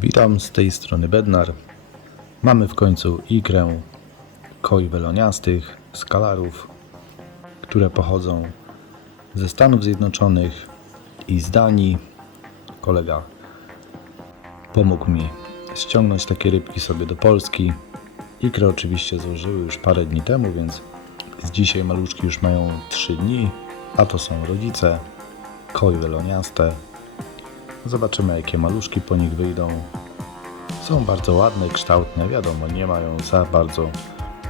Witam z tej strony Bednar. Mamy w końcu ikrę koi weloniastych, skalarów, które pochodzą ze Stanów Zjednoczonych i z Danii. Kolega pomógł mi ściągnąć takie rybki sobie do Polski. Ikrę oczywiście złożyły już parę dni temu, więc z dzisiaj maluszki już mają 3 dni, a to są rodzice koi weloniaste. Zobaczymy jakie maluszki po nich wyjdą. Są bardzo ładne, kształtne, wiadomo, nie mają za bardzo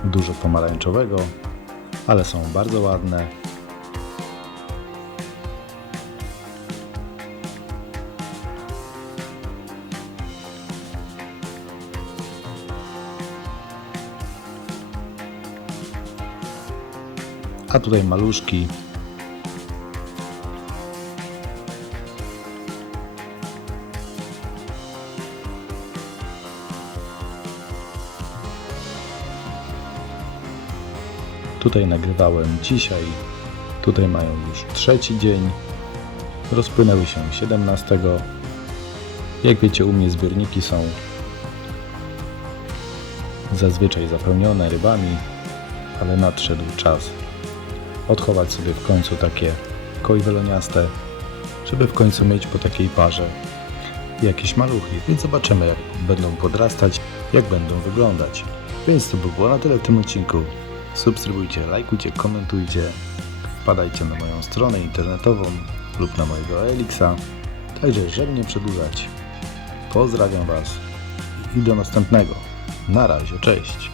dużo pomarańczowego, ale są bardzo ładne. A tutaj maluszki Tutaj nagrywałem dzisiaj. Tutaj mają już trzeci dzień. Rozpłynęły się 17. Jak wiecie, u mnie zbiorniki są zazwyczaj zapełnione rybami, ale nadszedł czas odchować sobie w końcu takie koi weloniaste, żeby w końcu mieć po takiej parze jakieś maluchy. Więc zobaczymy, jak będą podrastać, jak będą wyglądać. Więc to by było na tyle w tym odcinku. Subskrybujcie, lajkujcie, komentujcie, wpadajcie na moją stronę internetową lub na mojego Elixa. Także, żeby nie przedłużać, pozdrawiam Was i do następnego. Na razie, cześć.